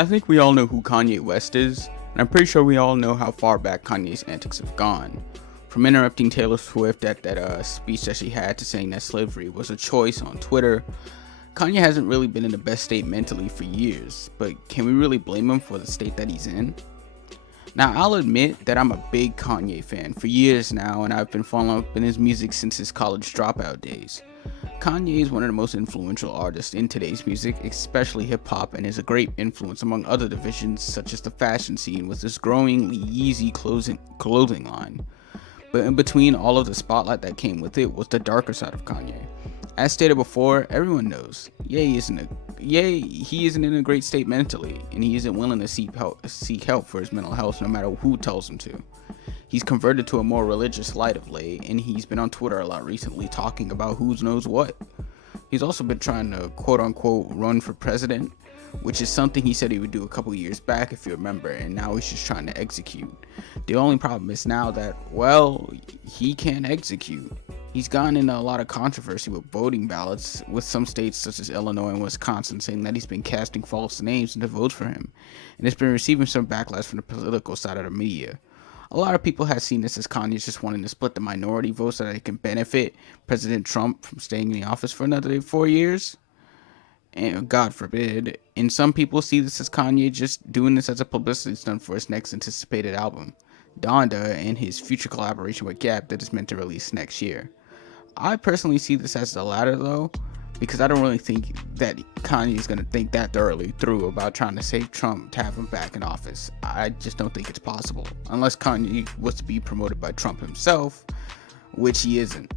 I think we all know who Kanye West is, and I'm pretty sure we all know how far back Kanye's antics have gone. From interrupting Taylor Swift at that speech that she had to saying that slavery was a choice on Twitter, Kanye hasn't really been in the best state mentally for years, but can we really blame him for the state that he's in? Now, I'll admit that I'm a big Kanye fan for years now, and I've been following up in his music since his college dropout days. Kanye is one of the most influential artists in today's music, especially hip hop, and is a great influence among other divisions such as the fashion scene with his growingly Yeezy clothing line. But in between all of the spotlight that came with it was the darker side of Kanye. As stated before, everyone knows, he isn't in a great state mentally, and he isn't willing to seek help for his mental health no matter who tells him to. He's converted to a more religious light of late, and he's been on Twitter a lot recently talking about who knows what. He's also been trying to quote unquote run for president, which is something he said he would do a couple years back if you remember, and now he's just trying to execute. The only problem is now that, well, he can't execute. He's gotten into a lot of controversy with voting ballots, with some states such as Illinois and Wisconsin saying that he's been casting false names into votes for him, and it's been receiving some backlash from the political side of the media. A lot of people have seen this as Kanye's just wanting to split the minority vote so that it can benefit President Trump from staying in the office for another 4 years. And God forbid. And some people see this as Kanye just doing this as a publicity stunt for his next anticipated album, Donda, and his future collaboration with Gap that is meant to release next year. I personally see this as the latter though, because I don't really think that Kanye is going to think that thoroughly through about trying to save Trump to have him back in office. I just don't think it's possible, unless Kanye was to be promoted by Trump himself, which he isn't.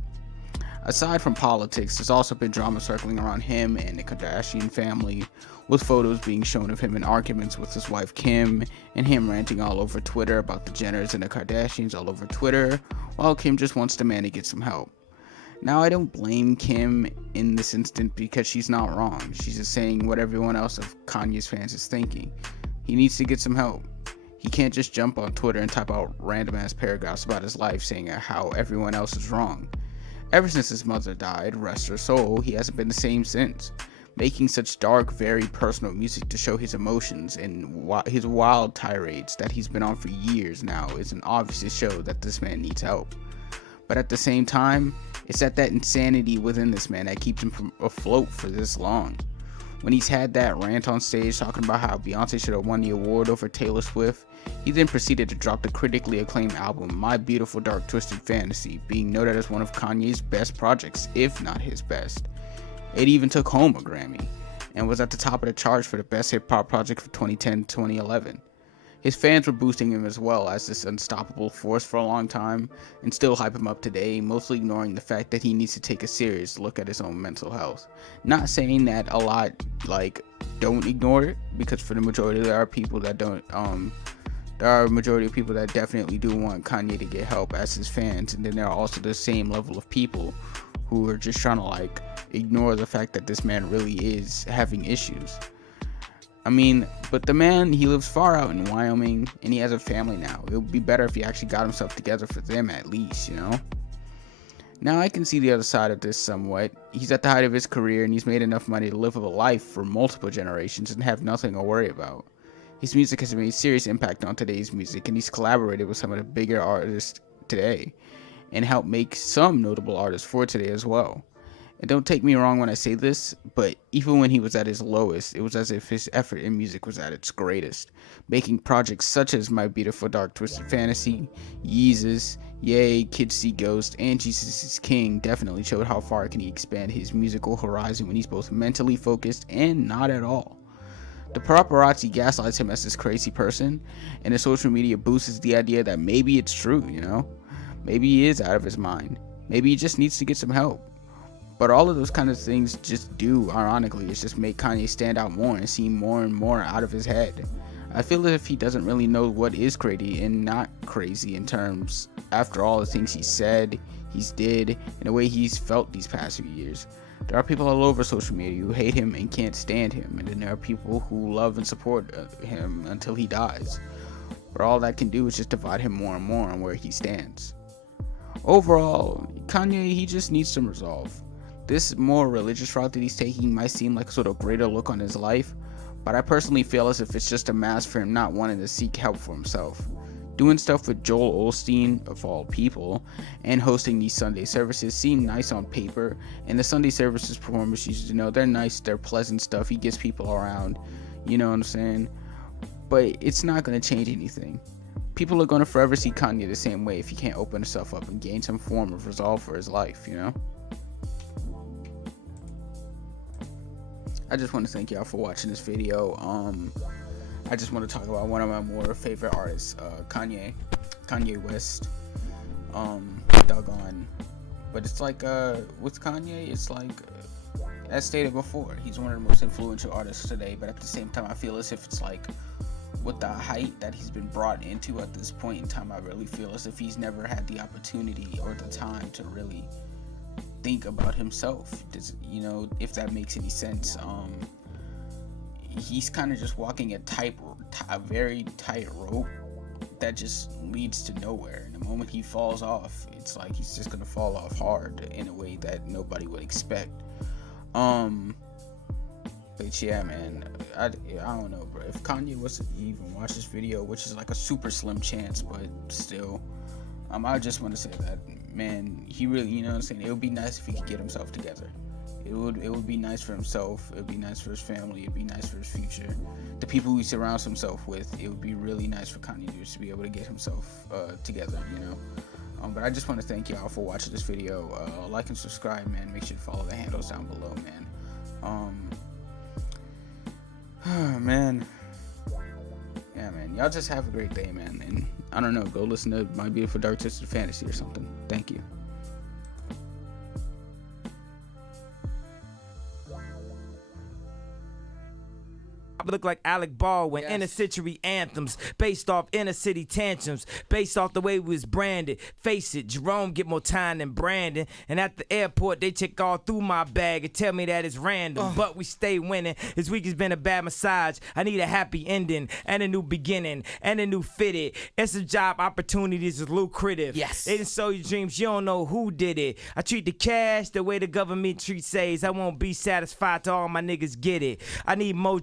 Aside from politics, there's also been drama circling around him and the Kardashian family, with photos being shown of him in arguments with his wife Kim, and him ranting all over Twitter about the Jenners and the Kardashians all over Twitter, while Kim just wants the man to get some help. Now, I don't blame Kim in this instant because she's not wrong. She's just saying what everyone else of Kanye's fans is thinking. He needs to get some help. He can't just jump on Twitter and type out random ass paragraphs about his life saying how everyone else is wrong. Ever since his mother died, rest her soul, he hasn't been the same since. Making such dark, very personal music to show his emotions and his wild tirades that he's been on for years now is an obvious show that this man needs help. But at the same time, it's that insanity within this man that keeps him afloat for this long. When he's had that rant on stage talking about how Beyonce should have won the award over Taylor Swift, he then proceeded to drop the critically acclaimed album My Beautiful Dark Twisted Fantasy, being noted as one of Kanye's best projects, if not his best. It even took home a Grammy, and was at the top of the charts for the best hip hop project for 2010-2011. His fans were boosting him as well as this unstoppable force for a long time, and still hype him up today, mostly ignoring the fact that he needs to take a serious look at his own mental health. Not saying that a lot, don't ignore it, because for the majority there are people that don't, there are a majority of people that definitely do want Kanye to get help as his fans, and then there are also the same level of people who are just trying to, ignore the fact that this man really is having issues. But the man, he lives far out in Wyoming, and he has a family now. It would be better if he actually got himself together for them at least, you know? Now, I can see the other side of this somewhat. He's at the height of his career, and he's made enough money to live a life for multiple generations and have nothing to worry about. His music has made a serious impact on today's music, and he's collaborated with some of the bigger artists today, and helped make some notable artists for today as well. And don't take me wrong when I say this, but even when he was at his lowest, it was as if his effort in music was at its greatest. Making projects such as My Beautiful Dark Twisted Fantasy, Yeezus, Yay, Kids See Ghost, and Jesus is King definitely showed how far can he expand his musical horizon when he's both mentally focused and not at all. The paparazzi gaslights him as this crazy person, and the social media boosts the idea that maybe it's true, you know? Maybe he is out of his mind. Maybe he just needs to get some help. But all of those kind of things just do, ironically, is just make Kanye stand out more and seem more and more out of his head. I feel as if he doesn't really know what is crazy and not crazy in terms, after all the things he said, he's did, and the way he's felt these past few years. There are people all over social media who hate him and can't stand him, and then there are people who love and support him until he dies. But all that can do is just divide him more and more on where he stands. Overall, Kanye, he just needs some resolve. This more religious route that he's taking might seem like a sort of greater look on his life, but I personally feel as if it's just a mask for him not wanting to seek help for himself. Doing stuff with Joel Osteen, of all people, and hosting these Sunday services seem nice on paper, and the Sunday services performances, they're nice, they're pleasant stuff, he gets people around, you know what I'm saying? But it's not going to change anything. People are going to forever see Kanye the same way if he can't open himself up and gain some form of resolve for his life, I just want to thank y'all for watching this video. I just want to talk about one of my more favorite artists, Kanye West. Doggone. But it's like, with Kanye, it's like, as stated before, he's one of the most influential artists today, but at the same time, I feel as if it's like, with the height that he's been brought into at this point in time, I really feel as if he's never had the opportunity or the time to really think about himself. If that makes any sense. He's kind of just walking a very tight rope that just leads to nowhere. And the moment he falls off, it's like he's just gonna fall off hard in a way that nobody would expect. But yeah, man, I don't know, bro. If Kanye was to even watch this video, which is like a super slim chance, but still, I just want to say that, man, he really, it would be nice if he could get himself together. It would be nice for himself. It would be nice for his family. It would be nice for his future. The people he surrounds himself with. It would be really nice for Kanye just to be able to get himself together, But I just want to thank y'all for watching this video. Like and subscribe, man. Make sure to follow the handles down below, man. Man. Yeah, man. Y'all just have a great day, man. And I don't know, go listen to My Beautiful Dark Twisted Fantasy or something. Thank you. Look like Alec Baldwin, yes. Inner century anthems based off inner city tantrums, based off the way we was branded. Face it, Jerome get more time than Brandon, and at the airport they check all through my bag and tell me that it's random, but we stay winning. This week has been a bad massage. I need a happy ending and a new beginning and a new fitted, and some job opportunities is lucrative. Yes, they didn't sell your dreams, you don't know who did it. I treat the cash the way the government treats says. I won't be satisfied till all my niggas get it. I need more